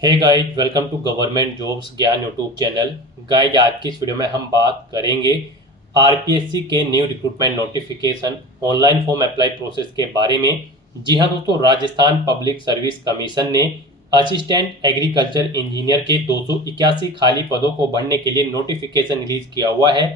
Hey guys, welcome to government jobs Gyan YouTube channel. Guys, आज की इस वीडियो में हम बात करेंगे आरपीएससी के new recruitment notification online form apply process के बारे में। जी हाँ दोस्तों, राजस्थान पब्लिक सर्विस कमीशन ने असिस्टेंट एग्रीकल्चर इंजीनियर के 281 खाली पदों को भरने के लिए नोटिफिकेशन रिलीज किया हुआ है।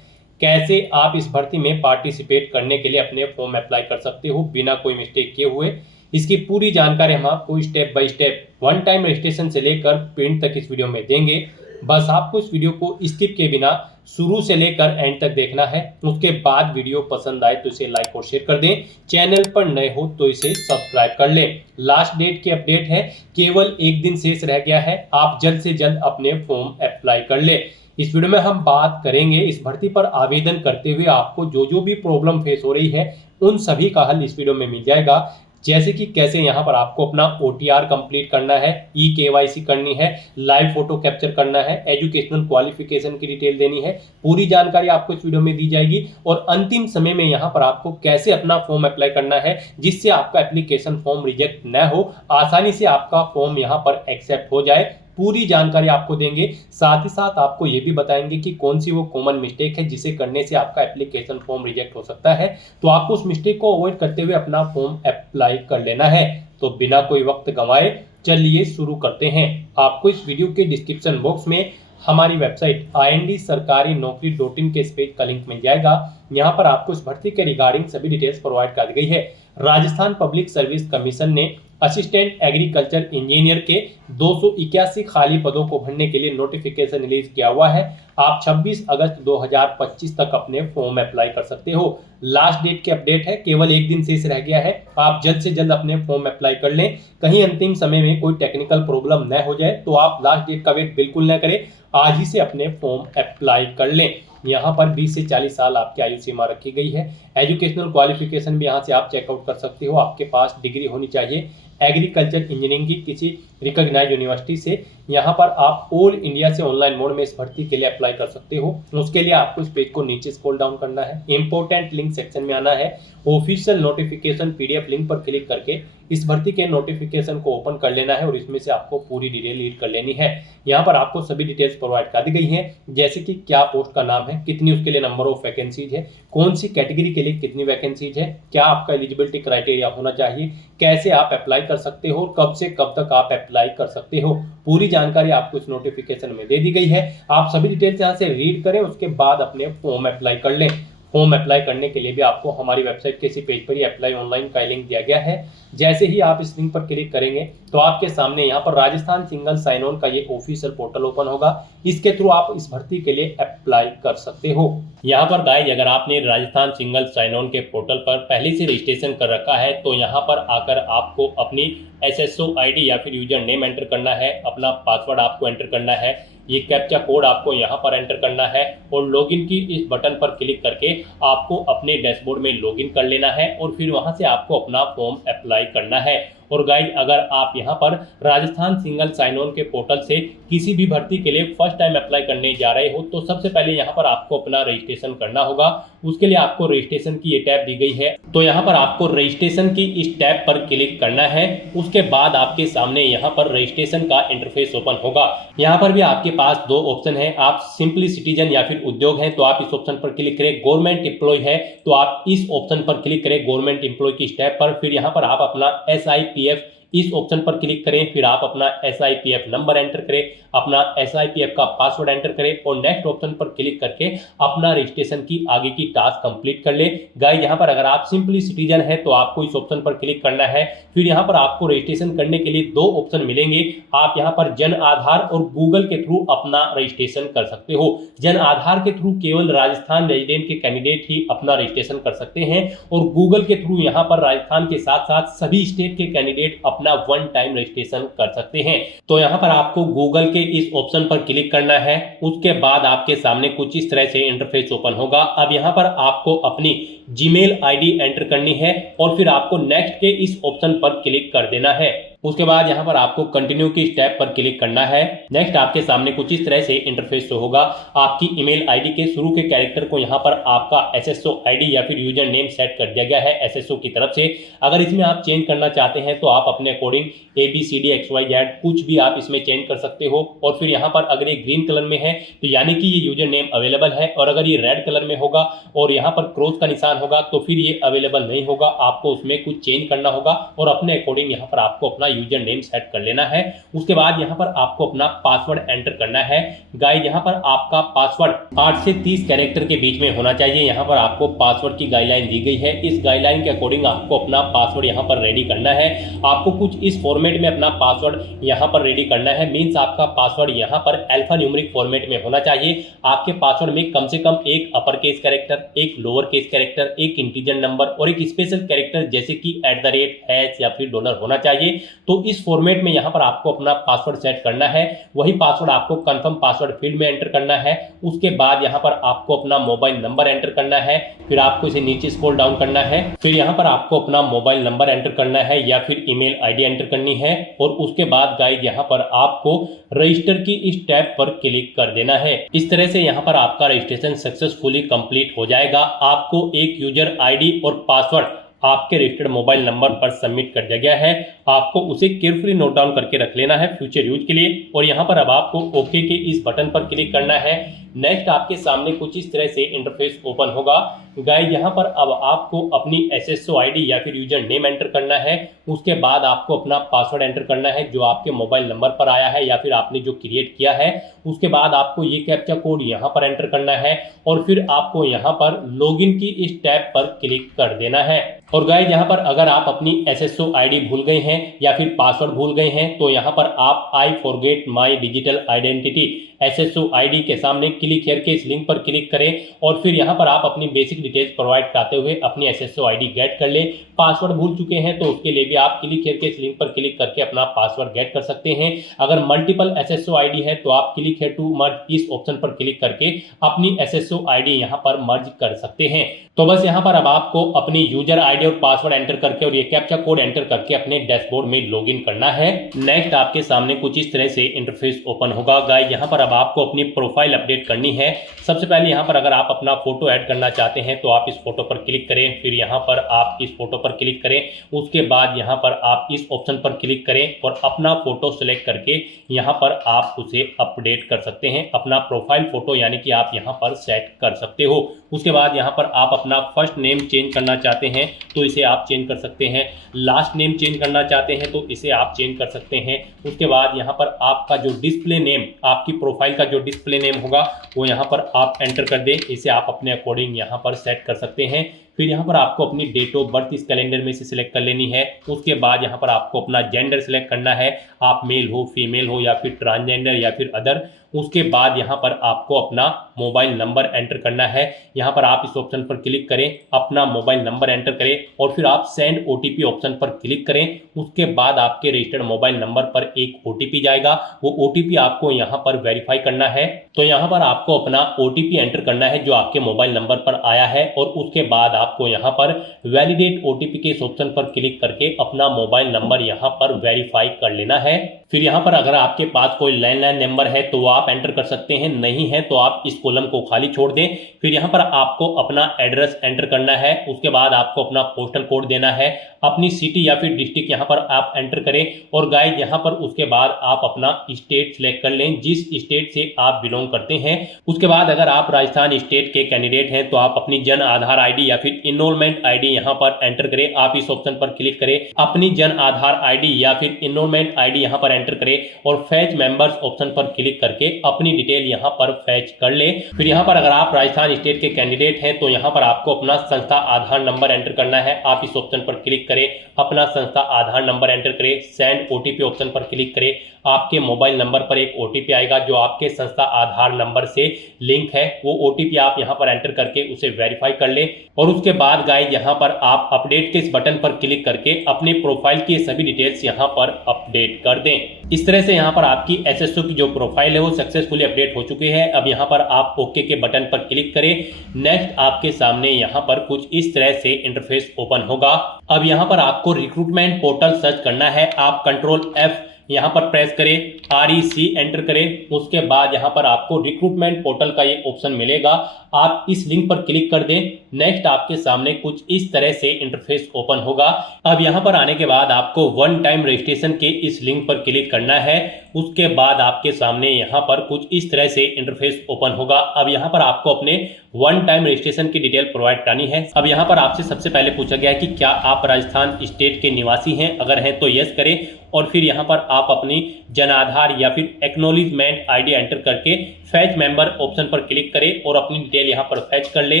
कैसे आप इस भर्ती में पार्टिसिपेट करने के लिए अपने फॉर्म अप्लाई कर सकते हो बिना कोई मिस्टेक किए हुए, इसकी पूरी जानकारी हम आपको step by step one time registration से लेकर प्रिंट तक इस वीडियो में देंगे। बस आपको इस वीडियो को स्किप के बिना शुरू से लेकर एंड तक देखना है। उसके बाद वीडियो पसंद आए तो इसे लाइक और शेयर कर दें। चैनल पर नए हो तो इसे सब्सक्राइब कर लें। लास्ट डेट की अपडेट है, केवल एक दिन शेष रह गया है। आप जल्द से जल्द अपने फॉर्म अप्लाई कर लें। इस वीडियो में हम बात करेंगे इस भर्ती पर आवेदन करते हुए आपको जो भी प्रॉब्लम फेस हो रही है उन सभी का हल इस वीडियो में मिल जाएगा। जैसे कि कैसे यहाँ पर आपको अपना OTR कंप्लीट करना है, KYC करनी है, लाइव फोटो कैप्चर करना है, एजुकेशनल क्वालिफिकेशन की डिटेल देनी है, पूरी जानकारी आपको इस वीडियो में दी जाएगी। और अंतिम समय में यहाँ पर आपको कैसे अपना फॉर्म अप्लाई करना है जिससे आपका एप्लीकेशन फॉर्म रिजेक्ट न हो, आसानी से आपका फॉर्म यहाँ पर एक्सेप्ट हो जाए, पूरी जानकारी आपको देंगे। साथ ही साथ आपको ये भी बताएंगे कि कौन सी वो कॉमन मिस्टेक है जिसे करने से आपका एप्लीकेशन फॉर्म रिजेक्ट हो सकता है, तो आपको उस मिस्टेक को अवॉइड करते हुए अपना फॉर्म अप्लाई कर लेना है। तो बिना कोई वक्त गंवाए चलिए शुरू करते हैं। आपको इस वीडियो के डिस्क्रिप्शन बॉक्स में हमारी वेबसाइट IND-sarkari-naukri.in के इस पेज का लिंक मिल जाएगा। यहाँ पर आपको इस भर्ती के रिगार्डिंग सभी डिटेल्स प्रोवाइड कर दी गई है। राजस्थान पब्लिक सर्विस कमीशन ने असिस्टेंट एग्रीकल्चर इंजीनियर के 281 खाली पदों को भरने के लिए नोटिफिकेशन रिलीज किया हुआ है। आप 26 अगस्त 2025 तक अपने फॉर्म अप्लाई कर सकते हो। लास्ट डेट की अपडेट है, केवल एक दिन शेष रह गया है। आप जल्द से जल्द अपने फॉर्म अप्लाई कर लें। कहीं अंतिम समय में कोई टेक्निकल प्रॉब्लम न हो जाए तो आप लास्ट डेट का वेट बिल्कुल न करें, आज ही से अपने फॉर्म अप्लाई कर लें। यहाँ पर 20 से 40 साल आपकी आयु सीमा रखी गई है। एजुकेशनल क्वालिफिकेशन भी यहाँ से आप चेकआउट कर सकते हो। आपके पास डिग्री होनी चाहिए एग्रीकल्चर इंजीनियरिंग की किसी रिकॉग्नाइज्ड यूनिवर्सिटी से। यहाँ पर आप ऑल इंडिया से ऑनलाइन मोड में इस भर्ती के लिए अप्लाई कर सकते हो। उसके लिए आपको इस पेज को नीचे स्क्रॉल डाउन करना है, इंपोर्टेंट लिंक सेक्शन में आना है, ऑफिशियल नोटिफिकेशन PDF लिंक पर क्लिक करके इस भर्ती के नोटिफिकेशन को ओपन कर लेना है और इसमें से आपको पूरी डिटेल रीड कर लेनी है। यहाँ पर आपको सभी डिटेल्स प्रोवाइड कर दी गई हैं, जैसे कि क्या पोस्ट का नाम है, कितनी उसके लिए नंबर ऑफ वैकेंसीज है, कौन सी कैटेगरी के लिए कितनी वैकेंसीज है, क्या आपका एलिजिबिलिटी क्राइटेरिया होना चाहिए, कैसे आप अप्लाई कर सकते हो, कब से कब तक आप अप्लाई कर सकते हो। पूरी जानकारी आपको इस नोटिफिकेशन में दे दी गई है। आप सभी डिटेल्स यहाँ से रीड करें, उसके बाद अपने फॉर्म अप्लाई कर लें। फॉर्म अप्लाई करने के लिए भी आपको हमारी वेबसाइट के इसी पेज पर ही अप्लाई ऑनलाइन का लिंक दिया गया है। जैसे ही आप इस लिंक पर क्लिक करेंगे तो आपके सामने यहाँ पर राजस्थान सिंगल साइन ऑन का ये ऑफिशियल पोर्टल ओपन होगा। इसके थ्रू आप इस भर्ती के लिए अप्लाई कर सकते हो। यहाँ पर गाइस, अगर आपने राजस्थान सिंगल साइन ऑन के पोर्टल पर पहले से रजिस्ट्रेशन कर रखा है तो यहाँ पर आकर आपको अपनी SSO ID या फिर यूजर नेम एंटर करना है, अपना पासवर्ड आपको एंटर करना है, ये कैप्चा कोड आपको यहाँ पर एंटर करना है और लॉगिन की इस बटन पर क्लिक करके आपको अपने डैशबोर्ड में लॉगिन कर लेना है और फिर वहां से आपको अपना फॉर्म अप्लाई करना है। और गाइड, अगर आप यहाँ पर राजस्थान सिंगल साइन ऑन के पोर्टल से किसी भी भर्ती के लिए फर्स्ट टाइम अप्लाई करने जा रहे हो तो सबसे पहले यहाँ पर आपको अपना रजिस्ट्रेशन करना होगा। उसके लिए आपको रजिस्ट्रेशन की ये टैब दी गई है, तो यहाँ पर आपको रजिस्ट्रेशन की इस टैब पर क्लिक करना है। उसके बाद आपके सामने यहाँ पर रजिस्ट्रेशन का इंटरफेस ओपन होगा। यहाँ पर भी आपके पास दो ऑप्शन है, आप सिंपली सिटीजन या फिर उद्योग है तो आप इस ऑप्शन पर क्लिक करें, गवर्नमेंट एम्प्लॉय है तो आप इस ऑप्शन पर क्लिक करें गवर्नमेंट एम्प्लॉय की स्टेप पर। फिर यहाँ पर आप अपना SIPF इस ऑप्शन पर क्लिक करें, फिर आप अपना SIPF नंबर एंटर करें, अपना SIPF का पासवर्ड एंटर करें और नेक्स्ट ऑप्शन पर क्लिक करके अपना रजिस्ट्रेशन की आगे की टास्क कंप्लीट कर ले। गाइस, यहाँ पर अगर आप सिंपली सिटीजन है तो आपको इस ऑप्शन पर क्लिक करना है। फिर यहाँ पर आपको रजिस्ट्रेशन करने के लिए दो ऑप्शन मिलेंगे। आप यहाँ पर जन आधार और गूगल के थ्रू अपना रजिस्ट्रेशन कर सकते हो। जन आधार के थ्रू केवल राजस्थान रेजिडेंट के कैंडिडेट ही अपना रजिस्ट्रेशन कर सकते हैं और गूगल के थ्रू यहाँ पर राजस्थान के साथ साथ सभी स्टेट के कैंडिडेट अपना वन टाइम रजिस्ट्रेशन कर सकते हैं। तो यहाँ पर आपको गूगल के इस ऑप्शन पर क्लिक करना है। उसके बाद आपके सामने कुछ इस तरह से इंटरफेस ओपन होगा। अब यहाँ पर आपको अपनी जीमेल ID एंटर करनी है और फिर आपको नेक्स्ट के इस ऑप्शन पर क्लिक कर देना है। उसके बाद यहाँ पर आपको कंटिन्यू की स्टेप पर क्लिक करना है। नेक्स्ट आपके सामने कुछ इस तरह से इंटरफेस शो होगा। आपकी ईमेल आईडी के शुरू के कैरेक्टर को यहाँ पर आपका एसएसओ आईडी या फिर यूजर नेम सेट कर दिया गया है एसएसओ की तरफ से। अगर इसमें आप चेंज करना चाहते हैं तो आप अपने अकॉर्डिंग ABCDXYZ कुछ भी आप इसमें चेंज कर सकते हो। और फिर यहाँ पर अगर ये ग्रीन कलर में है तो यानी कि ये यूजर नेम अवेलेबल है, और अगर ये रेड कलर में होगा और यहाँ पर क्रॉस का निशान होगा तो फिर ये अवेलेबल नहीं होगा। आपको उसमें कुछ चेंज करना होगा और अपने अकॉर्डिंग यहाँ पर आपको अपना यूजर नेम सेट कर लेना है। उसके बाद यहाँ पर आपको अपना पासवर्ड एंटर करना है। गाइस यहाँ पर आपका पासवर्ड 8 से 30 कैरेक्टर के बीच में होना चाहिए। यहाँ पर आपको पासवर्ड की गाइडलाइन दी गई है। इस गाइडलाइन के अकॉर्डिंग आपको अपना पासवर्ड यहाँ पर रेडी करना है। आपको कुछ इस फॉर्मेट में अपना पासवर्ड यहाँ पर रेडी करना है। मीन्स आपका पासवर्ड यहाँ पर अल्फा न्यूमेरिक फॉर्मेट में होना चाहिए। आपके पासवर्ड में कम से कम एक अपर केस कैरेक्टर, एक लोअर केस कैरेक्टर, एक इंटीजर नंबर और एक स्पेशल कैरेक्टर जैसे कि @ या फिर डॉलर होना चाहिए। तो इस फॉर्मेट में यहाँ पर आपको अपना पासवर्ड सेट करना है। वही पासवर्ड आपको कंफर्म पासवर्ड फील्ड में एंटर करना है। उसके बाद यहाँ पर आपको अपना मोबाइल नंबर एंटर करना है। फिर आपको इसे नीचे स्क्रॉल डाउन करना है। फिर यहाँ पर आपको अपना मोबाइल नंबर एंटर करना है या फिर ईमेल आईडी एंटर करनी है। और उसके बाद गाइस यहाँ पर आपको रजिस्टर की इस टैब पर क्लिक कर देना है। इस तरह से यहाँ पर आपका रजिस्ट्रेशन सक्सेसफुली कंप्लीट हो जाएगा। आपको एक यूजर आईडी और पासवर्ड आपके रजिस्टर्ड मोबाइल नंबर पर सबमिट कर दिया गया है। आपको उसे केयरफुली नोट डाउन करके रख लेना है फ्यूचर यूज के लिए। और यहाँ पर अब आपको ओके के इस बटन पर क्लिक करना है। नेक्स्ट आपके सामने कुछ इस तरह से इंटरफेस ओपन होगा। गाइस यहाँ पर अब आपको अपनी एसएसओ आईडी या फिर यूजर नेम एंटर करना है। उसके बाद आपको अपना पासवर्ड एंटर करना है जो आपके मोबाइल नंबर पर आया है या फिर आपने जो क्रिएट किया है। उसके बाद आपको ये कैप्चा कोड यहाँ पर एंटर करना है और फिर आपको यहाँ पर लॉगिन की इस टैब पर क्लिक कर देना है। और गाइस यहाँ पर अगर आप अपनी एसएसओ आईडी भूल गए हैं या फिर पासवर्ड भूल गए हैं तो यहाँ पर आप I forget my digital identity SSO ID के सामने क्लिक हियर के इस लिंक पर क्लिक करें और फिर यहाँ पर आप अपनी बेसिक डिटेल्स प्रोवाइड कराते हुए अपनी एसएसओ आईडी गेट कर लें। पासवर्ड भूल चुके हैं तो उसके लिए भी आप क्लिक हियर के इस लिंक पर क्लिक करके अपना पासवर्ड गेट कर सकते हैं। अगर मल्टीपल एसएसओ आईडी है तो आप क्लिक हियर टू मर्ज इस ऑप्शन पर क्लिक करके अपनी एसएसओ आईडी यहाँ पर मर्ज कर सकते हैं। तो बस यहाँ पर अब आपको अपनी यूजर आईडी और पासवर्ड एंटर करके और ये कैप्चा कोड एंटर करके अपने डैशबोर्ड में लॉगिन करना है। नेक्स्ट आपके सामने कुछ इस तरह से इंटरफेस ओपन होगा। गाइस यहाँ पर अब आपको अपनी प्रोफाइल अपडेट करनी है। सबसे पहले यहाँ पर अगर आप अपना फोटो ऐड करना चाहते हैं तो आप इस फोटो पर क्लिक करें। फिर यहाँ पर आप इस फोटो पर क्लिक करें। उसके बाद यहाँ पर आप इस ऑप्शन पर क्लिक करें और अपना फोटो सेलेक्ट करके यहाँ पर आप उसे अपडेट कर सकते हैं। अपना प्रोफाइल फोटो यानी कि आप यहाँ पर सेट कर सकते हो। उसके बाद यहाँ पर आप अपना फर्स्ट नेम चेंज करना चाहते हैं तो इसे आप चेंज कर सकते हैं। लास्ट नेम चेंज करना चाहते हैं तो इसे आप चेंज कर सकते हैं। उसके बाद यहाँ पर आपका जो डिस्प्ले नेम, आपकी प्रोफाइल का जो डिस्प्ले नेम होगा वो यहाँ पर आप एंटर कर दें। इसे आप अपने अकॉर्डिंग यहाँ पर सेट कर सकते हैं। फिर यहाँ पर आपको अपनी डेट ऑफ बर्थ इस कैलेंडर में से सिलेक्ट कर लेनी है। उसके बाद यहाँ पर आपको अपना जेंडर सिलेक्ट करना है, आप मेल हो, फीमेल हो या फिर ट्रांसजेंडर या फिर अदर। उसके बाद यहाँ पर आपको अपना मोबाइल नंबर एंटर करना है। यहाँ पर आप इस ऑप्शन पर क्लिक करें, अपना मोबाइल नंबर एंटर करें और फिर आप सेंड ओटीपी ऑप्शन पर क्लिक करें। उसके बाद आपके रजिस्टर्ड मोबाइल नंबर पर एक ओटीपी जाएगा। वो ओटीपी आपको यहाँ पर वेरीफाई करना है। तो यहाँ पर आपको अपना ओटीपी एंटर करना है जो आपके मोबाइल नंबर पर आया है और उसके बाद आपको यहाँ पर वैलिडेट ओटीपी के इस ऑप्शन पर क्लिक करके अपना मोबाइल नंबर यहाँ पर वेरीफाई कर लेना है। फिर यहाँ पर अगर आपके पास कोई लैंडलाइन नंबर है तो वो आप एंटर कर सकते हैं, नहीं है तो आप इस कॉलम को खाली छोड़ दें। फिर यहाँ पर आपको अपना एड्रेस एंटर करना है। उसके बाद आपको अपना पोस्टल कोड देना है, अपनी सिटी या फिर डिस्ट्रिक्ट यहाँ पर आप एंटर करें। और गाइस यहाँ पर उसके बाद आप अपना स्टेट सिलेक्ट कर लें, जिस स्टेट से आप बिलोंग करते हैं। उसके बाद अगर आप राजस्थान स्टेट के कैंडिडेट हैं तो आप अपनी जन आधार आईडी या फिर इनरोलमेंट आईडी यहाँ पर एंटर करें। आप इस ऑप्शन पर क्लिक करें, अपनी जन आधार आईडी या फिर इनरोलमेंट आईडी यहाँ पर एंटर करें और फैच मेंबर्स ऑप्शन पर क्लिक करके अपनी डिटेल यहाँ पर फैच कर ले। फिर यहाँ पर अगर आप राजस्थान स्टेट के कैंडिडेट हैं तो यहाँ पर आपको अपना संस्था आधार नंबर एंटर करना है। आप इस ऑप्शन पर क्लिक करें, अपना संस्था आधार नंबर एंटर करें, सेंड ओटीपी ऑप्शन पर क्लिक करें, आपके मोबाइल नंबर पर एक OTP आएगा जो आपके संस्था आधार नंबर से लिंक है। वो OTP आप यहाँ पर एंटर करके उसे वेरीफाई कर ले और उसके बाद गाइस यहाँ पर आप अपडेट के इस बटन पर क्लिक करके अपने प्रोफाइल की सभी डिटेल्स यहाँ पर अपडेट कर दें। इस तरह से यहाँ पर आपकी SSO की जो प्रोफाइल है वो सक्सेसफुली अपडेट हो चुकी है। अब यहाँ पर आप ओके के बटन पर क्लिक करें। नेक्स्ट आपके सामने यहाँ पर कुछ इस तरह से इंटरफेस ओपन होगा। अब यहाँ पर आपको रिक्रूटमेंट पोर्टल सर्च करना है। आप कंट्रोल F यहाँ पर प्रेस करें, REC एंटर करें। उसके बाद यहाँ पर आपको रिक्रूटमेंट पोर्टल का ये ऑप्शन मिलेगा। आप इस लिंक पर क्लिक कर दें। नेक्स्ट आपके सामने कुछ इस तरह से इंटरफेस ओपन होगा। अब यहाँ पर आने के बाद आपको वन टाइम रजिस्ट्रेशन के इस लिंक पर क्लिक करना है। उसके बाद आपके सामने यहाँ पर कुछ इस तरह से इंटरफेस ओपन होगा। अब यहाँ पर आपको अपने वन टाइम रजिस्ट्रेशन की डिटेल प्रोवाइड करनी है। अब यहाँ पर आपसे सबसे पहले पूछा गया है कि क्या आप राजस्थान स्टेट के निवासी हैं, अगर हैं तो यस करें और फिर यहाँ पर आप अपनी जन आधार या फिर एक्नॉलेजमेंट ID एंटर करके फैच मेंबर ऑप्शन पर क्लिक करें और अपनी डिटेल यहाँ पर फैच कर ले।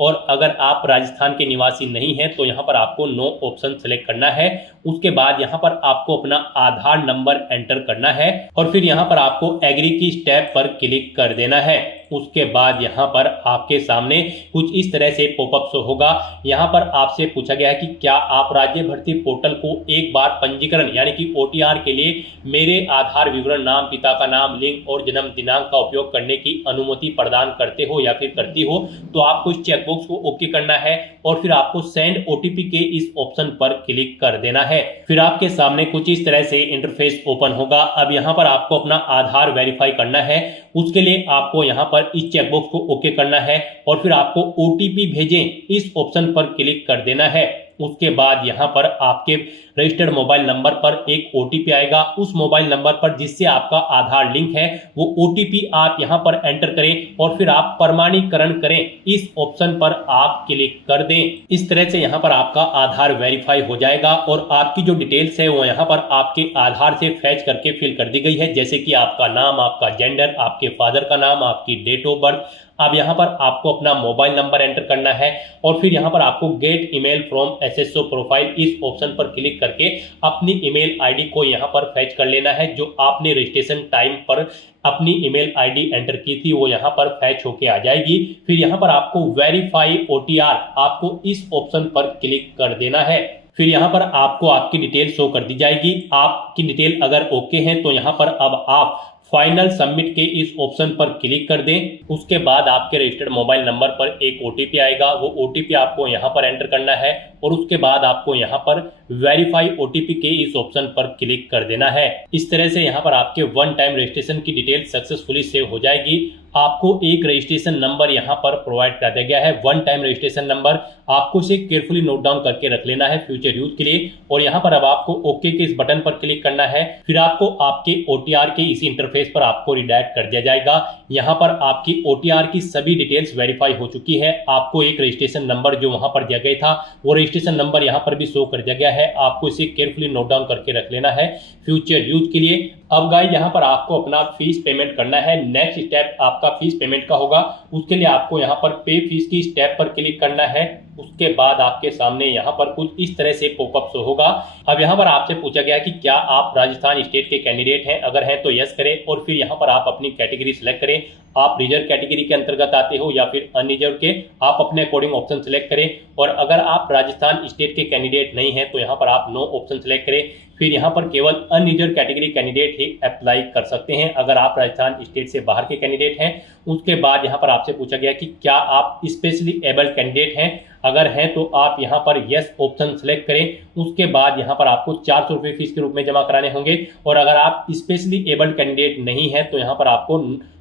और अगर आप राजस्थान के निवासी नहीं हैं तो यहाँ पर आपको नो ऑप्शन सेलेक्ट करना है। उसके बाद यहाँ पर आपको अपना आधार नंबर एंटर करना है और फिर यहाँ पर आपको एग्री की स्टेप पर क्लिक कर देना है। उसके बाद यहाँ पर आपके सामने कुछ इस तरह से पॉपअप शो होगा। यहाँ पर आपसे पूछा गया है कि क्या आप राज्य भर्ती पोर्टल को एक बार पंजीकरण यानी कि OTR के लिए मेरे आधार विवरण, नाम, पिता का नाम, लिंग और जन्म दिनांक का उपयोग करने की अनुमति प्रदान करते हो या फिर करती हो। तो आपको इस चेकबॉक्स को ओके करना है और फिर आपको सेंड OTP के इस ऑप्शन पर क्लिक कर देना है। फिर आपके सामने कुछ इस तरह से इंटरफेस ओपन होगा। अब यहाँ पर आपको अपना आधार वेरीफाई करना है। उसके लिए आपको यहाँ पर इस चेकबॉक्स को ओके करना है और फिर आपको OTP भेजें इस ऑप्शन पर क्लिक कर देना है। उसके बाद यहाँ पर आपके रजिस्टर्ड मोबाइल नंबर पर एक OTP आएगा। उस मोबाइल नंबर पर जिससे आपका आधार लिंक है वो OTP आप यहाँ पर एंटर करें और फिर आप प्रमाणीकरण करें इस ऑप्शन पर आप क्लिक कर दें। इस तरह से यहाँ पर आपका आधार वेरीफाई हो जाएगा और आपकी जो डिटेल्स है वो यहाँ पर आपके आधार से फैच करके फिल कर दी गई है, जैसे कि आपका नाम, आपका जेंडर, आपके फादर का नाम, आपकी डेट ऑफ बर्थ। अब यहाँ पर आपको अपना मोबाइल नंबर एंटर करना है और फिर यहाँ पर आपको gate email from SSO profile इस ऑप्शन पर क्लिक करके अपनी ईमेल ID को यहाँ पर फैच कर लेना है। जो आपने रजिस्ट्रेशन टाइम पर अपनी ईमेल ID एंटर की थी वो यहाँ पर फैच होके आ जाएगी। फिर यहाँ पर आपको वेरीफाई OTR आपको इस ऑप्शन पर क्लिक कर देना है। फिर यहाँ पर आपको आपकी डिटेल शो कर दी जाएगी। आपकी डिटेल अगर ओके है तो यहाँ पर अब आप फाइनल सबमिट के इस ऑप्शन पर क्लिक कर दें। उसके बाद आपके रजिस्टर्ड मोबाइल नंबर पर एक OTP आएगा। वो OTP आपको यहाँ पर एंटर करना है और उसके बाद आपको यहाँ पर वेरीफाई OTP के इस ऑप्शन पर क्लिक कर देना है। इस तरह से यहाँ पर आपके वन टाइम रजिस्ट्रेशन की डिटेल सक्सेसफुली सेव हो जाएगी। आपको एक रजिस्ट्रेशन नंबर यहाँ पर प्रोवाइड कर दिया गया है, वन टाइम रजिस्ट्रेशन नंबर। आपको इसे केयरफुली नोट डाउन करके रख लेना है फ्यूचर यूज के लिए। और यहाँ पर अब आपको ओके के इस बटन पर क्लिक करना है। फिर आपको आपके OTR के इसी इंटरफेस पर आपको रिडायरेक्ट कर दिया जाएगा। यहाँ पर आपकी OTR की सभी डिटेल्स वेरीफाई हो चुकी है। आपको एक रजिस्ट्रेशन नंबर जो वहां पर दिया गया था वो रजिस्ट्रेशन नंबर यहाँ पर भी शो कर दिया गया है। आपको इसे केयरफुली नोट डाउन करके रख लेना है फ्यूचर यूज के लिए। अब गाइस यहाँ पर आपको अपना फीस पेमेंट करना है। नेक्स्ट स्टेप आपका फीस पेमेंट का होगा। उसके लिए आपको यहाँ पर पे फीस की स्टेप पर क्लिक करना है। उसके बाद आपके सामने यहाँ पर कुछ इस तरह से पॉपअप शो होगा। अब यहाँ पर आपसे पूछा गया कि क्या आप राजस्थान स्टेट के कैंडिडेट हैं, अगर हैं तो यस करें और फिर यहाँ पर आप अपनी कैटेगरी सिलेक्ट करें। आप रिजर्व कैटेगरी के अंतर्गत आते हो या फिर अनरिजर्व के, आप अपने अकॉर्डिंग ऑप्शन सिलेक्ट करें। और अगर आप राजस्थान स्टेट के कैंडिडेट नहीं हैं तो यहाँ पर आप नो ऑप्शन सिलेक्ट करें। फिर यहाँ पर केवल अनरिजर्व कैटेगरी कैंडिडेट ही अप्लाई कर सकते हैं अगर आप राजस्थान स्टेट से बाहर के कैंडिडेट हैं। उसके बाद यहाँ पर आपसे पूछा गया कि क्या आप स्पेशली एबल्ड कैंडिडेट हैं, अगर हैं तो आप यहाँ पर यस ऑप्शन सेलेक्ट करें। उसके बाद यहाँ पर आपको 400 रुपये फीस के रूप में जमा कराने होंगे। और अगर आप स्पेशली एबल्ड कैंडिडेट नहीं हैं तो यहाँ पर आपको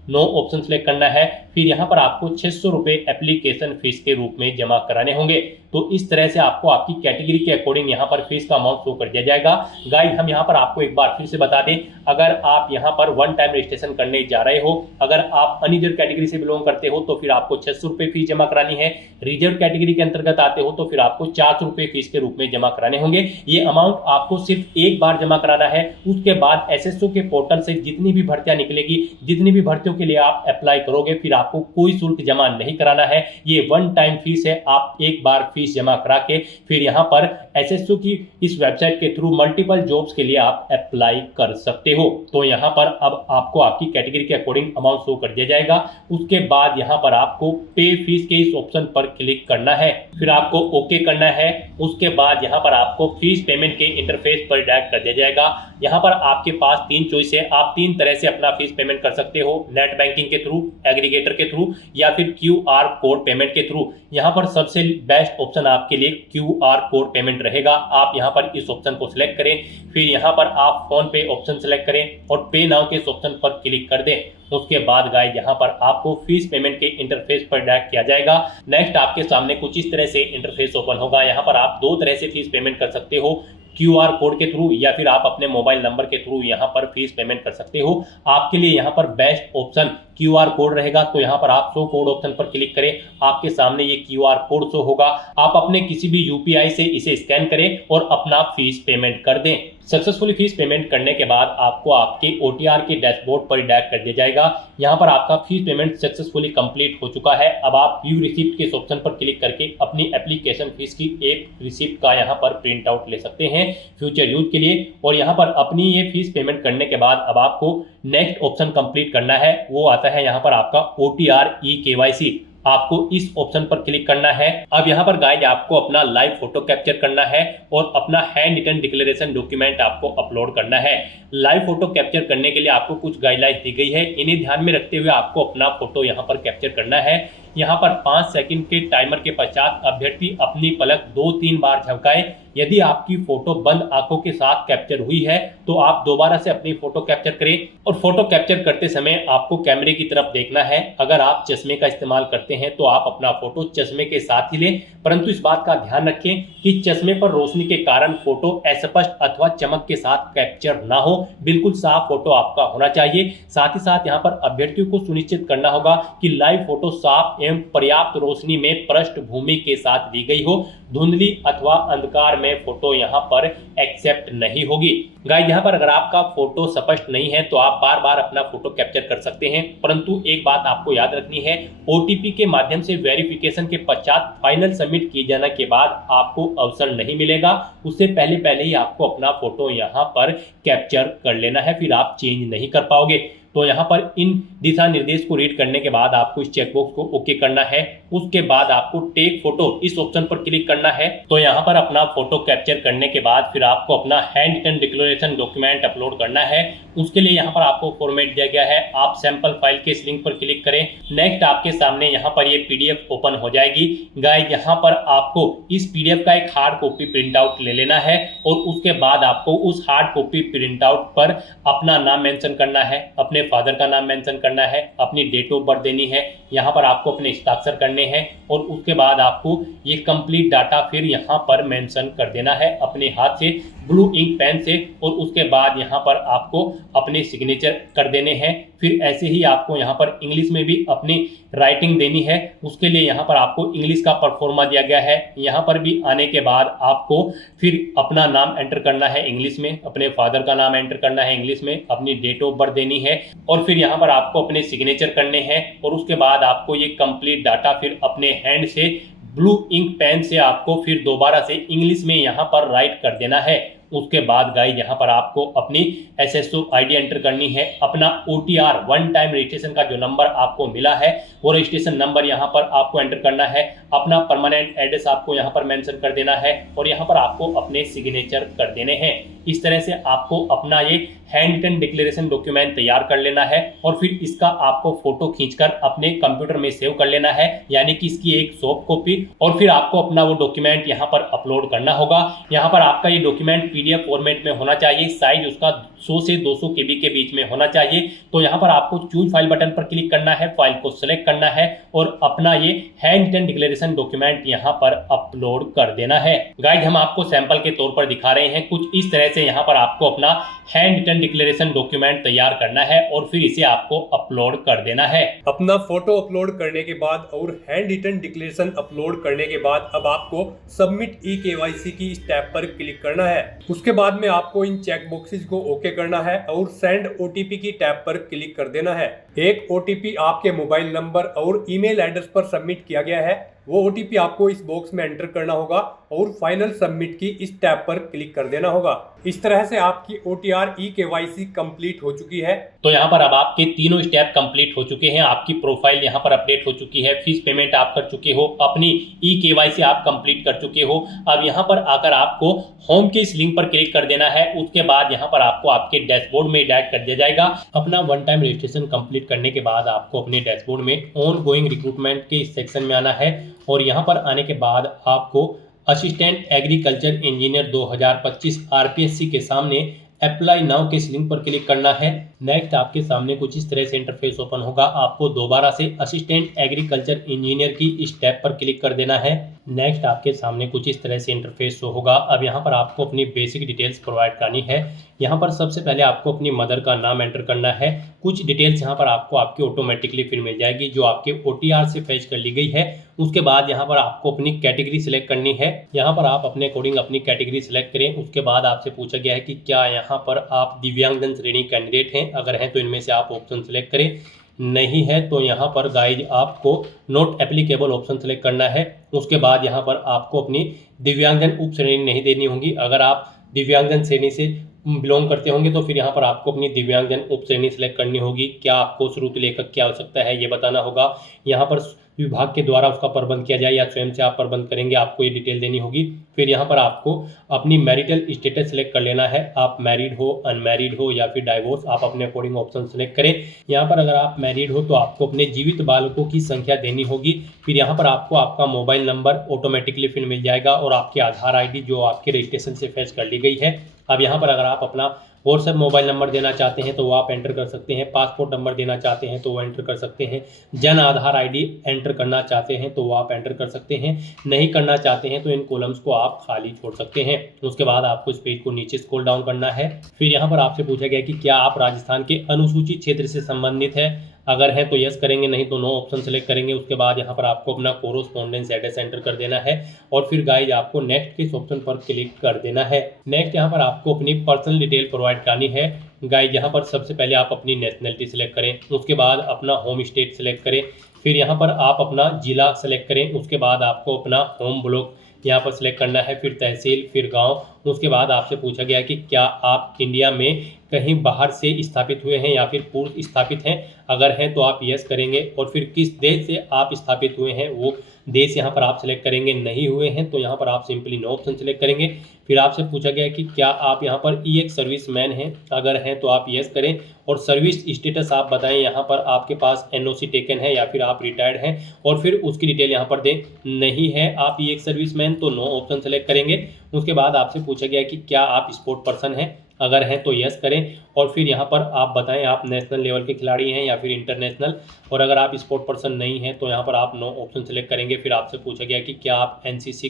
नो ऑप्शन सेलेक्ट करना है। फिर यहाँ पर आपको 600 रुपये एप्लीकेशन फीस के रूप में जमा कराने होंगे। तो इस तरह से आपको आपकी कैटेगरी के अकॉर्डिंग यहाँ पर फीस का अमाउंट शो कर दिया जाएगा। गाइस हम यहाँ पर आपको एक बार फिर से बता दें, अगर आप यहाँ पर वन टाइम रजिस्ट्रेशन करने जा रहे हो, अगर आप अनरिजर्व कैटेगरी से बिलोंग करते हो तो फिर आपको 600 रुपये फीस जमा करानी है। रिजर्व कैटेगरी के अंतर्गत आते हो तो फिर आपको 400 रुपये फीस के रूप में जमा कराने होंगे। ये अमाउंट आपको सिर्फ एक बार जमा कराना है। उसके बाद SSO के पोर्टल से जितनी भी भर्तियां निकलेगी, जितनी भी भर्तियों की के लिए आप अप्लाई करोगे फिर आपको कोई शुल्क जमा नहीं कराना है। ये वन टाइम फीस है, आप एक बार फीस जमा करा के फिर यहाँ पर एसएससी की इस वेबसाइट के थ्रू मल्टीपल जॉब्स के लिए आप अप्लाई कर सकते हो। तो यहाँ पर अब आपको आपकी कैटेगरी के अकॉर्डिंग अमाउंट शो कर दिया जाएगा। उसके बाद यहाँ पर आपको पे फीस के इस ऑप्शन पर क्लिक करना है, फिर आपको ओके करना है। उसके बाद यहाँ पर आपको फीस पेमेंट के इंटरफेस पर डायरेक्ट कर दिया जाएगा। यहाँ पर आपके पास 3 चॉइस है, आप 3 तरह से अपना फीस पेमेंट कर सकते हो, नेट बैंकिंग के थ्रू, एग्रीगेटर के थ्रू या फिर QR कोड पेमेंट के थ्रू। यहाँ पर सबसे बेस्ट ऑप्शन आपके लिए QR कोड पेमेंट रहेगा। आप यहाँ पर इस ऑप्शन को सिलेक्ट करें, फिर यहाँ पर आप फोन पे ऑप्शन सिलेक्ट करें और पे नाउ के इस ऑप्शन पर क्लिक कर दें। उसके बाद गाइस यहाँ पर आपको फीस पेमेंट के इंटरफेस पर डायरेक्ट किया जाएगा। नेक्स्ट आपके सामने कुछ इस तरह से इंटरफेस ओपन होगा। यहाँ पर आप 2 तरह से फीस पेमेंट कर सकते हो, QR कोड के थ्रू या फिर आप अपने मोबाइल नंबर के थ्रू यहाँ पर फीस पेमेंट कर सकते हो। आपके लिए यहाँ पर बेस्ट ऑप्शन QR कोड रहेगा। तो यहाँ पर आप शो कोड ऑप्शन पर क्लिक करें, आपके सामने ये QR कोड शो होगा। आप अपने किसी भी UPI से इसे स्कैन करें और अपना फीस पेमेंट कर दें। सक्सेसफुली फीस पेमेंट करने के बाद आपको आपके OTR के डैशबोर्ड पर डायरेक्ट कर दिया जाएगा। यहाँ पर आपका फीस पेमेंट सक्सेसफुली कंप्लीट हो चुका है। अब आप व्यू रिसिप्ट के ऑप्शन पर क्लिक करके अपनी एप्लीकेशन फीस की एक रिसिप्ट का यहाँ पर प्रिंट आउट ले सकते हैं फ्यूचर यूज के लिए। और यहाँ पर अपनी ये फीस पेमेंट करने के बाद अब आपको नेक्स्ट ऑप्शन कंप्लीट करना है, वो आता है यहाँ पर आपका OTR eKYC। आपको इस ऑप्शन पर क्लिक करना है। अब यहाँ पर गाइस आपको अपना लाइव फोटो कैप्चर करना है और अपना हैंड रिटन डिक्लेरेशन डॉक्यूमेंट आपको अपलोड करना है। लाइव फोटो कैप्चर करने के लिए आपको कुछ गाइडलाइंस दी गई है, इन्हें ध्यान में रखते हुए आपको अपना फोटो यहाँ पर कैप्चर करना है। यहाँ पर 5 सेकंड के टाइमर के पश्चात अभ्यर्थी अपनी पलक 2-3 बार झपकाए। यदि आपकी फोटो बंद आंखों के साथ कैप्चर हुई है तो आप दोबारा से अपनी फोटो कैप्चर करें और फोटो कैप्चर करते समय आपको कैमरे की तरफ देखना है। अगर आप चश्मे का इस्तेमाल करते हैं तो आप अपना फोटो चश्मे के साथ ही लें, परंतु इस बात का ध्यान रखें कि चश्मे पर रोशनी के कारण फोटो अस्पष्ट अथवा चमक के साथ कैप्चर ना हो। बिल्कुल साफ फोटो आपका होना चाहिए। साथ ही साथ यहाँ पर अभ्यर्थियों को सुनिश्चित करना होगा कि लाइव फोटो साफ एवं पर्याप्त रोशनी में पृष्ठभूमि के साथ ली गई हो। धुंधली अथवा अंधकार में फोटो यहाँ पर एक्सेप्ट नहीं होगी। गाइस यहाँ पर अगर आपका फोटो स्पष्ट नहीं है तो आप बार बार अपना फोटो कैप्चर कर सकते हैं, परंतु एक बात आपको याद रखनी है, OTP के माध्यम से वेरिफिकेशन के पश्चात फाइनल सबमिट किए जाने के बाद आपको अवसर नहीं मिलेगा। उससे पहले ही आपको अपना फोटो यहाँ पर कैप्चर कर लेना है, फिर आप चेंज नहीं कर पाओगे। तो यहाँ पर इन दिशा निर्देश को रीड करने के बाद आपको इस चेकबॉक्स को ओके करना है। उसके बाद आपको टेक फोटो इस ऑप्शन पर क्लिक करना है। तो यहाँ पर अपना फोटो कैप्चर करने के बाद फिर आपको अपना handwritten declaration document upload करना है। उसके लिए यहाँ पर आपको फॉर्मेट दिया गया है, आप सैंपल फाइल के इस लिंक पर क्लिक करें। नेक्स्ट आपके सामने यहाँ पर ये PDF ओपन हो जाएगी। गाइस यहाँ पर आपको इस PDF का एक हार्ड कॉपी प्रिंट आउट ले लेना है और उसके बाद आपको उस हार्ड कॉपी प्रिंट आउट पर अपना नाम मेंशन करना है, अपने फादर का नाम मेंशन करना है, अपनी डेट ऑफ बर्थ देनी है, यहाँ पर आपको अपने हस्ताक्षर करने हैं और उसके बाद आपको ये कंप्लीट डाटा फिर यहाँ पर मेंशन कर देना है अपने हाथ से ब्लू इंक पेन से। और उसके बाद यहाँ पर आपको अपने सिग्नेचर कर देने हैं। फिर ऐसे ही आपको यहाँ पर इंग्लिश में भी अपनी राइटिंग देनी है। उसके लिए यहाँ पर आपको इंग्लिश का परफॉर्मा दिया गया है। यहाँ पर भी आने के बाद आपको फिर अपना नाम एंटर करना है इंग्लिश में, अपने फादर का नाम एंटर करना है इंग्लिश में, अपनी डेट ऑफ बर्थ देनी है और फिर यहाँ पर आपको अपने सिग्नेचर करने हैं। और उसके बाद आपको ये कंप्लीट डाटा फिर अपने हैंड से ब्लू इंक पेन से आपको फिर दोबारा से इंग्लिश में यहाँ पर राइट कर देना है। उसके बाद गाइस यहाँ पर आपको अपनी SSO ID एंटर करनी है, अपना OTR वन टाइम रजिस्ट्रेशन का जो नंबर आपको मिला है वो रजिस्ट्रेशन नंबर यहाँ पर आपको एंटर करना है, अपना परमानेंट एड्रेस आपको यहाँ पर मेंशन कर देना है और यहाँ पर आपको अपने सिग्नेचर कर देने हैं। इस तरह से आपको अपना ये हैंड रिटन डिक्लेरेशन डॉक्यूमेंट तैयार कर लेना है और फिर इसका आपको फोटो खींचकर अपने कंप्यूटर में सेव कर लेना है, यानी कि इसकी एक सॉफ्ट कॉपी। और फिर आपको अपना वो डॉक्यूमेंट यहाँ पर अपलोड करना होगा। यहाँ पर आपका ये डॉक्यूमेंट PDF फॉर्मेट में होना चाहिए, साइज उसका 100 से 200 KB के बीच में होना चाहिए। तो यहाँ पर आपको चूज फाइल बटन पर क्लिक करना है, फाइल को सिलेक्ट करना है और अपना ये हैंड रिटन डिक्लेरेशन डॉक्यूमेंट यहाँ पर अपलोड कर देना है। गाइस हम आपको सैंपल के तौर पर दिखा रहे हैं, कुछ इस तरह से यहाँ पर आपको अपना हैंड रिटन डिक्लेरेशन डॉक्यूमेंट तैयार करना है और फिर इसे आपको अपलोड कर देना है। अपना फोटो अपलोड करने के बाद और हैंड रिटन डिक्लेरेशन अपलोड करने के बाद अब आपको सबमिट eKYC की स्टेप पर क्लिक करना है। उसके बाद में आपको इन चेक बॉक्सेस को ओके करना है और सेंड ओटीपी की टैब पर क्लिक कर देना है। एक ओटीपी आपके मोबाइल नंबर और ईमेल एड्रेस पर सबमिट किया गया है, वो ओटीपी आपको इस बॉक्स में एंटर करना होगा और फाइनल सबमिट की इस टैब पर क्लिक कर देना होगा। इस तरह से आपकी OTR eKYC कंप्लीट हो चुकी है। तो यहाँ पर अब आपके तीनों स्टेप कंप्लीट हो चुके हैं, आपकी प्रोफाइल यहाँ पर अपडेट हो चुकी है, फीस पेमेंट आप कर चुके हो, अपनी eKYC आप कंप्लीट कर चुके हो। अब यहाँ पर आकर आपको होम के इस लिंक पर क्लिक कर देना है। उसके बाद यहाँ पर आपको आपके डैशबोर्ड में डायरेक्ट कर दिया जाएगा। अपना वन टाइम रजिस्ट्रेशन कंप्लीट करने के बाद आपको अपने डैशबोर्ड में ऑन गोइंग रिक्रूटमेंट के इस सेक्शन में आना है और यहाँ पर आने के बाद आपको असिस्टेंट एग्रीकल्चर इंजीनियर 2025 आरपीएससी के सामने अप्लाई नाउ के इस लिंक पर क्लिक करना है। नेक्स्ट आपके सामने कुछ इस तरह से इंटरफेस ओपन होगा। आपको दोबारा से असिस्टेंट एग्रीकल्चर इंजीनियर की इस टैब पर क्लिक कर देना है। नेक्स्ट आपके सामने कुछ इस तरह से इंटरफेस शो होगा। अब यहाँ पर आपको अपनी बेसिक डिटेल्स प्रोवाइड करनी है। यहाँ पर सबसे पहले आपको अपनी मदर का नाम एंटर करना है। कुछ डिटेल्स यहाँ पर आपको आपकी ऑटोमेटिकली फिर मिल जाएगी जो आपके OTR से फैच कर ली गई है। उसके बाद यहाँ पर आपको अपनी कैटेगरी सिलेक्ट करनी है। यहाँ पर आप अपने अकॉर्डिंग अपनी कैटेगरी सिलेक्ट करें। उसके बाद आपसे पूछा गया है कि क्या यहाँ पर आप दिव्यांगजन श्रेणी कैंडिडेट हैं, अगर हैं तो इनमें से आप ऑप्शन सेलेक्ट करें, नहीं है तो यहाँ पर गाइज आपको नॉट एप्लीकेबल ऑप्शन सेलेक्ट करना है। उसके बाद यहाँ पर आपको अपनी दिव्यांगजन उप श्रेणी नहीं देनी होगी। अगर आप दिव्यांगजन श्रेणी से बिलोंग करते होंगे तो फिर यहाँ पर आपको अपनी दिव्यांगजन उप श्रेणी सेलेक्ट करनी होगी। क्या आपको श्रुत लेखक की आवश्यकता है ये बताना होगा। यहाँ पर विभाग के द्वारा उसका प्रबंध किया जाए या स्वयं से आप प्रबंध करेंगे, आपको ये डिटेल देनी होगी। फिर यहाँ पर आपको अपनी मैरिटल स्टेटस सेलेक्ट कर लेना है। आप मैरिड हो, अनमैरिड हो या फिर डाइवोर्स, आप अपने अकॉर्डिंग ऑप्शन सेलेक्ट करें। यहाँ पर अगर आप मैरिड हो तो आपको अपने जीवित बालकों की संख्या देनी होगी। फिर यहाँ पर आपको आपका मोबाइल नंबर ऑटोमेटिकली फिर मिल जाएगा और आपकी आधार ID जो आपके रजिस्ट्रेशन से फैच कर ली गई है। अब यहाँ पर अगर आप अपना व्हाट्सएप मोबाइल नंबर देना चाहते हैं तो वो आप एंटर कर सकते हैं। पासपोर्ट नंबर देना चाहते हैं तो वो एंटर कर सकते हैं। जन आधार ID एंटर करना चाहते हैं तो वो आप एंटर कर सकते हैं। नहीं करना चाहते हैं तो इन कॉलम्स को आप खाली छोड़ सकते हैं। उसके बाद आपको इस पेज को नीचे स्क्रॉल डाउन करना है। फिर यहाँ पर आपसे पूछा गया कि क्या आप राजस्थान के अनुसूचित क्षेत्र से संबंधित है, अगर है तो यस करेंगे, नहीं तो नो ऑप्शन सेलेक्ट करेंगे। उसके बाद यहाँ पर आपको अपना कोरोस्पोंडेंस एड्रेस एंटर कर देना है और फिर गाइज आपको नेक्स्ट के इस ऑप्शन पर क्लिक कर देना है। नेक्स्ट यहाँ पर आपको अपनी पर्सनल डिटेल प्रोवाइड करनी है। गाइज यहाँ पर सबसे पहले आप अपनी नेशनलिटी सेलेक्ट करें, उसके बाद अपना होम स्टेट सेलेक्ट करें, फिर यहाँ पर आप अपना जिला सेलेक्ट करें, उसके बाद आपको अपना होम ब्लॉक यहाँ पर सिलेक्ट करना है, फिर तहसील, फिर गांव। उसके बाद आपसे पूछा गया कि क्या आप इंडिया में कहीं बाहर से स्थापित हुए हैं या फिर पूर्व स्थापित हैं, अगर हैं तो आप यस करेंगे और फिर किस देश से आप स्थापित हुए हैं वो देश यहाँ पर आप सिलेक्ट करेंगे। नहीं हुए हैं तो यहाँ पर आप सिंपली नो ऑप्शन सेलेक्ट करेंगे। फिर आपसे पूछा गया कि क्या आप यहाँ पर एक सर्विसमैन हैं, अगर हैं तो आप यस करें और सर्विस स्टेटस आप बताएं, यहाँ पर आपके पास NOC टेकन है या फिर आप रिटायर्ड हैं और फिर उसकी डिटेल यहाँ पर दें। नहीं है आप एक सर्विसमैन तो नो ऑप्शन सेलेक्ट करेंगे। उसके बाद आपसे पूछा गया कि क्या आप स्पोर्ट पर्सन हैं, अगर हैं तो यस करें और फिर यहाँ पर आप बताएं आप नेशनल लेवल के खिलाड़ी हैं या फिर इंटरनेशनल, और अगर आप स्पोर्ट पर्सन नहीं हैं तो यहाँ पर आप नो ऑप्शन सेलेक्ट करेंगे। फिर आपसे पूछा गया कि क्या आप NCC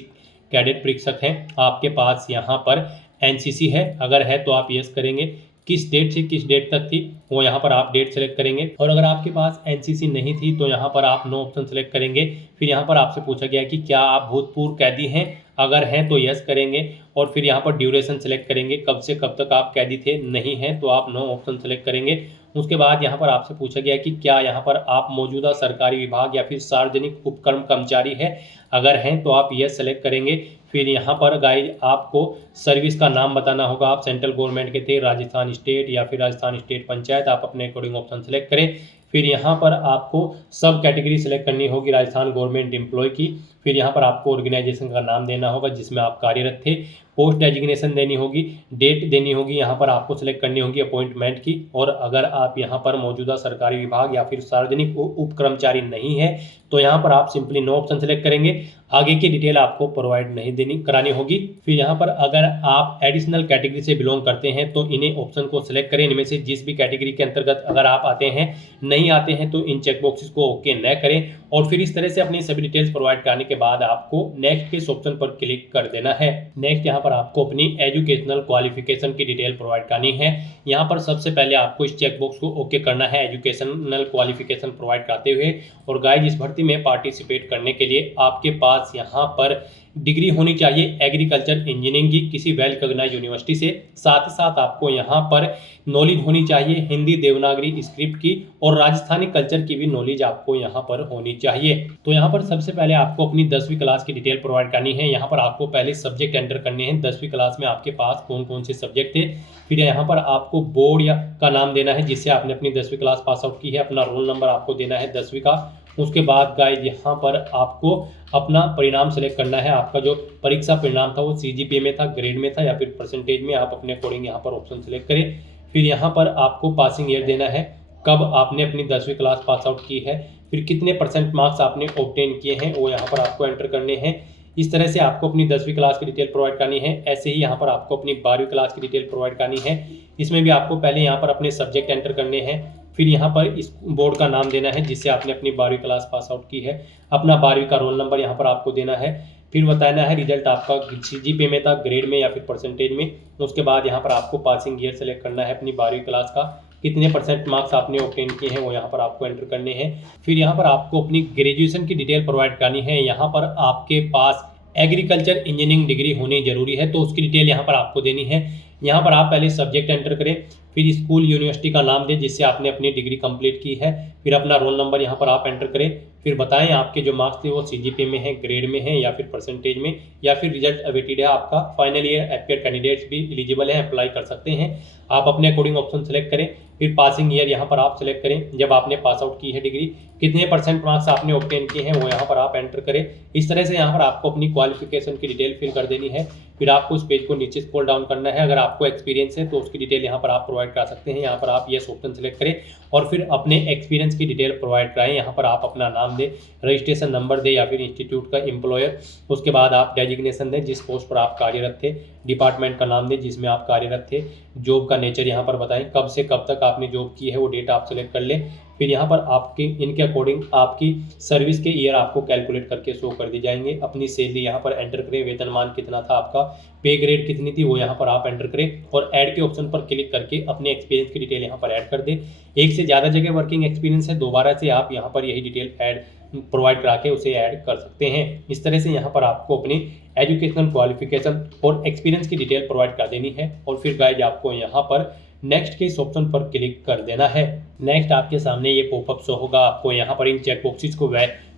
कैडेट परीक्षक हैं, आपके पास यहाँ पर NCC है, अगर है तो आप यस करेंगे। किस डेट से किस डेट तक थी वो यहाँ पर आप डेट सेलेक्ट करेंगे और अगर आपके पास NCC नहीं थी तो यहाँ पर आप नो ऑप्शन सेलेक्ट करेंगे। फिर यहाँ पर आपसे पूछा गया कि क्या आप भूतपूर्व कैदी हैं, अगर हैं तो यस करेंगे और फिर यहाँ पर ड्यूरेशन सेलेक्ट करेंगे, कब से कब तक आप कैदी थे। नहीं है तो आप नो ऑप्शन सेलेक्ट करेंगे। उसके बाद यहाँ पर आपसे पूछा गया कि क्या यहाँ पर आप मौजूदा सरकारी विभाग या फिर सार्वजनिक उपक्रम कर्मचारी है, अगर हैं तो आप यस सेलेक्ट करेंगे। फिर यहाँ पर गाइज आपको सर्विस का नाम बताना होगा, आप सेंट्रल गवर्नमेंट के थे, राजस्थान स्टेट या फिर राजस्थान स्टेट पंचायत, आप अपने अकॉर्डिंग ऑप्शन सेलेक्ट करें। फिर यहाँ पर आपको सब कैटेगरी सेलेक्ट करनी होगी राजस्थान गवर्नमेंट एम्प्लॉय की। फिर यहाँ पर आपको ऑर्गेनाइजेशन का नाम देना होगा जिसमें आप कार्यरत थे, पोस्ट डेजिग्नेशन देनी होगी, डेट देनी होगी, यहाँ पर आपको सेलेक्ट करनी होगी अपॉइंटमेंट की। और अगर आप यहाँ पर मौजूदा सरकारी विभाग या फिर सार्वजनिक उप कर्मचारी नहीं है तो यहाँ पर आप सिंपली नो ऑप्शन सेलेक्ट करेंगे। आगे की डिटेल आपको प्रोवाइड नहीं देनी करानी होगी। फिर यहाँ पर अगर आप एडिशनल कैटेगरी से बिलोंग करते हैं तो इन्हें ऑप्शन को सिलेक्ट करें, इनमें से जिस भी कैटेगरी के अंतर्गत अगर आप आते हैं। नहीं आते हैं तो इन चेकबॉक्सेस को ओके न करें और फिर इस तरह से अपनी सभी डिटेल्स प्रोवाइड करने के बाद आपको नेक्स्ट के इस ऑप्शन पर क्लिक कर देना है। नेक्स्ट यहाँ पर आपको अपनी एजुकेशनल क्वालिफिकेशन की डिटेल प्रोवाइड करनी है। यहाँ पर सबसे पहले आपको इस चेकबॉक्स को ओके करना है एजुकेशनल क्वालिफिकेशन प्रोवाइड करते हुए। और गाइज इस भर्ती में पार्टिसिपेट करने के लिए आपके पास यहाँ पर डिग्री होनी चाहिए एग्रीकल्चर इंजीनियरिंग की किसी वेल रिकॉग्नाइज्ड यूनिवर्सिटी से। साथ ही साथ आपको यहाँ पर नॉलेज होनी चाहिए हिंदी देवनागरी स्क्रिप्ट की और राजस्थानी कल्चर की भी नॉलेज आपको यहाँ पर होनी चाहिए। तो यहाँ पर सबसे पहले आपको अपनी 10वीं क्लास की डिटेल प्रोवाइड करनी है। यहाँ पर आपको पहले सब्जेक्ट एंटर करने हैं, 10वीं क्लास में आपके पास कौन कौन से सब्जेक्ट थे। फिर यहाँ पर आपको बोर्ड या का नाम देना है जिससे आपने अपनी 10वीं क्लास पास आउट की है, अपना रोल नंबर आपको देना है 10वीं का। उसके बाद गाइस यहाँ पर आपको अपना परिणाम सेलेक्ट करना है। आपका जो परीक्षा परिणाम था वो सीजीपीए में था, ग्रेड में था या फिर परसेंटेज में, आप अपने अकॉर्डिंग यहाँ पर ऑप्शन सेलेक्ट करें। फिर यहाँ पर आपको पासिंग ईयर देना है, कब आपने अपनी 10वीं क्लास पास आउट की है, फिर कितने % मार्क्स आपने ऑब्टेन किए हैं वो यहाँ पर आपको एंटर करने हैं। इस तरह से आपको अपनी 10वीं क्लास की डिटेल प्रोवाइड करनी है। ऐसे ही यहाँ पर आपको अपनी 12वीं क्लास की डिटेल प्रोवाइड करनी है। इसमें भी आपको पहले यहाँ पर अपने सब्जेक्ट एंटर करने हैं, फिर यहाँ पर इस बोर्ड का नाम देना है जिससे आपने अपनी 12वीं क्लास पास आउट की है, अपना 12वीं का रोल नंबर यहाँ पर आपको देना है। फिर बताना है रिजल्ट आपका सीजीपीए में था, ग्रेड में या फिर परसेंटेज में। उसके बाद यहाँ पर आपको पासिंग ईयर सेलेक्ट करना है अपनी 12वीं क्लास का, कितने % मार्क्स आपने ऑब्टेन किए हैं वो यहाँ पर आपको एंटर करने हैं। फिर यहाँ पर आपको अपनी ग्रेजुएशन की डिटेल प्रोवाइड करनी है। यहाँ पर आपके पास एग्रीकल्चर इंजीनियरिंग डिग्री होनी जरूरी है तो उसकी डिटेल यहाँ पर आपको देनी है। यहाँ पर आप पहले सब्जेक्ट एंटर करें, फिर स्कूल यूनिवर्सिटी का नाम दें जिससे आपने अपनी डिग्री कंप्लीट की है, फिर अपना रोल नंबर यहाँ पर आप एंटर करें, फिर बताएं आपके जो मार्क्स थे वो सीजीपीए में है, ग्रेड में है या फिर परसेंटेज में, या फिर रिजल्ट अवेटेड है आपका। फाइनल ईयर एपियर कैंडिडेट्स भी एलिजिबल हैं, अप्लाई कर सकते हैं। आप अपने अकॉर्डिंग ऑप्शन सेलेक्ट करें, फिर पासिंग ईयर यहाँ पर आप सेलेक्ट करें, जब आपने पास आउट की है डिग्री, कितने % मार्क्स आपने ऑब्टेन किए हैं वो यहाँ पर आप एंटर करें। इस तरह से यहाँ पर आपको अपनी क्वालिफिकेशन की डिटेल फिल कर देनी है। फिर आपको उस पेज को नीचे स्क्रॉल डाउन करना है। अगर आपको एक्सपीरियंस है तो उसकी डिटेल यहाँ पर आप प्रोवाइड कर सकते हैं। यहाँ पर आप यस ऑप्शन सेलेक्ट करें और फिर अपने एक्सपीरियंस की डिटेल प्रोवाइड कराएं। यहाँ पर आप अपना नाम दें, रजिस्ट्रेशन नंबर दें या फिर इंस्टीट्यूट का एम्प्लॉयर। उसके बाद आप डेजिग्नेशन दें, जिस पोस्ट पर आप कार्यरत थे, डिपार्टमेंट का नाम दें जिसमें आप कार्यरत थे, जॉब का नेचर यहाँ पर बताएं, कब से कब तक आपने जॉब की है वो डेट आप सेलेक्ट कर लें। फिर यहाँ पर आपके इनके अकॉर्डिंग आपकी सर्विस के ईयर आपको कैलकुलेट करके शो कर दी जाएंगे। अपनी सैलरी यहाँ पर एंटर करें, वेतनमान कितना था आपका, पे ग्रेड कितनी थी वो यहाँ पर आप एंटर करें और ऐड के ऑप्शन पर क्लिक करके अपने एक्सपीरियंस की डिटेल यहाँ पर ऐड कर दें। एक से ज़्यादा जगह वर्किंग एक्सपीरियंस है, दोबारा से आप यहाँ पर यही डिटेल ऐड प्रोवाइड करा के उसे ऐड कर सकते हैं। इस तरह से यहाँ पर आपको अपनी एजुकेशनल क्वालिफिकेशन और एक्सपीरियंस की डिटेल प्रोवाइड कर देनी है और फिर गाइज आपको यहाँ पर नेक्स्ट के इस ऑप्शन पर क्लिक कर देना है। नेक्स्ट आपके सामने ये पॉपअप शो होगा, आपको यहाँ पर इन चेक बॉक्सेस को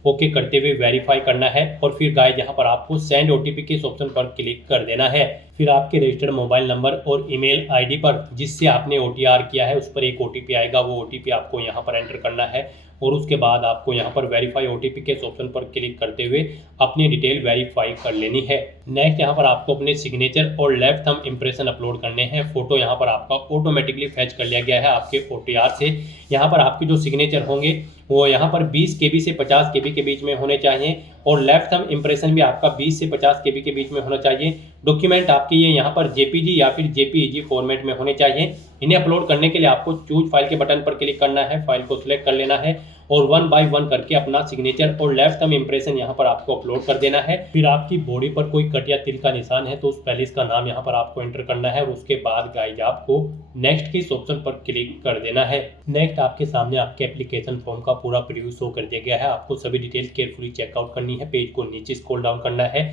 ओके करते हुए वेरीफाई करना है और फिर गाइज यहाँ पर आपको सेंड ओटीपी के इस ऑप्शन पर क्लिक कर देना है। फिर आपके रजिस्टर्ड मोबाइल नंबर और ईमेल आईडी पर जिससे आपने ओटीआर किया है उस पर एक ओटीपी आएगा, वो ओटीपी आपको यहाँ पर एंटर करना है और उसके बाद आपको यहाँ पर वेरीफाई ओटीपी के इस ऑप्शन पर क्लिक करते हुए अपनी डिटेल वेरीफाई कर लेनी है। नेक्स्ट यहाँ पर आपको अपने सिग्नेचर और लेफ्ट थंब इंप्रेशन अपलोड करने हैं। फोटो यहाँ पर आपका ऑटोमेटिकली फैच कर लिया गया है आपके ओटीआर से। यहाँ पर आपके जो सिग्नेचर होंगे वो यहाँ पर 20 KB से 50 KB के बीच में होने चाहिए और लेफ्ट थंब इंप्रेशन भी आपका 20 से 50 KB के बीच में होना चाहिए। डॉक्यूमेंट आपके ये यहाँ पर जेपीजी या फिर जेपीईजी फॉर्मेट में होने चाहिए। इन्हें अपलोड करने के लिए आपको चूज फाइल के बटन पर क्लिक करना है, फाइल को सिलेक्ट कर लेना है और 1 बाय 1 करके अपना सिग्नेचर और लेफ्ट थंब इंप्रेशन यहाँ पर आपको अपलोड कर देना है। फिर आपकी बॉडी पर कोई कट या तिल का निशान है तो उस पैलेस का नाम यहाँ पर आपको एंटर करना है और उसके बाद गाइज आपको नेक्स्ट के इस ऑप्शन पर क्लिक कर देना है। नेक्स्ट आपके सामने आपके एप्लीकेशन फॉर्म का पूरा प्रीव्यू शो कर दिया गया है। आपको सभी डिटेल केयरफुली चेकआउट करनी है, पेज को नीचे स्क्रॉल डाउन करना है,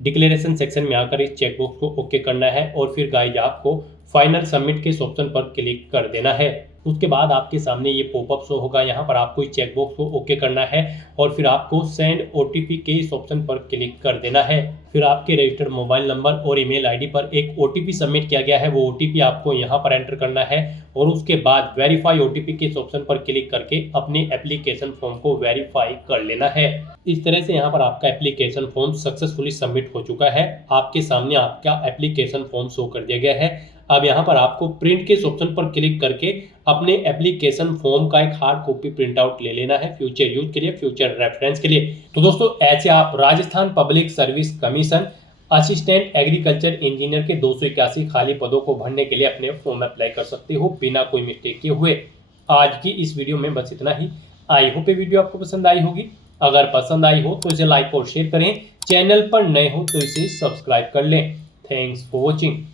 डिक्लेरेशन सेक्शन में आकर इस चेकबॉक्स को ओके करना है और फिर गाइज आपको फाइनल सबमिट के इस ऑप्शन पर क्लिक कर देना है। उसके बाद आपके सामने ये पॉपअप शो होगा, यहाँ पर आपको इस चेकबॉक्स को ओके करना है और फिर आपको सेंड ओटीपी के इस ऑप्शन पर क्लिक कर देना है। फिर आपके रजिस्टर्ड मोबाइल नंबर और ईमेल आईडी पर एक ओटीपी सबमिट किया गया है, वो ओटीपी आपको यहाँ पर एंटर करना है और उसके बाद वेरीफाई ओटीपी के इस ऑप्शन पर क्लिक करके अपने एप्लीकेशन फॉर्म को वेरीफाई कर लेना है। इस तरह से यहाँ पर आपका एप्लीकेशन फॉर्म सक्सेसफुली सबमिट हो चुका है। आपके सामने आपका एप्लीकेशन फॉर्म शो कर दिया गया है। अब यहाँ पर आपको प्रिंट के इस ऑप्शन पर क्लिक करके अपने एप्लीकेशन फॉर्म का एक हार्ड कॉपी प्रिंट आउट ले लेना है फ्यूचर यूज के लिए, फ्यूचर रेफरेंस के लिए। तो दोस्तों ऐसे आप Rajasthan public service commission assistant agriculture engineer के 281 खाली पदों को भरने के लिए अपने फॉर्म अप्लाई कर सकते हो बिना कोई मिस्टेक किए हुए। आज की इस वीडियो में बस इतना ही। आई होप ये वीडियो आपको पसंद आई होगी। अगर पसंद आई हो तो इसे लाइक और शेयर करें, चैनल पर नए हो तो इसे सब्सक्राइब कर लें। Thanks for watching.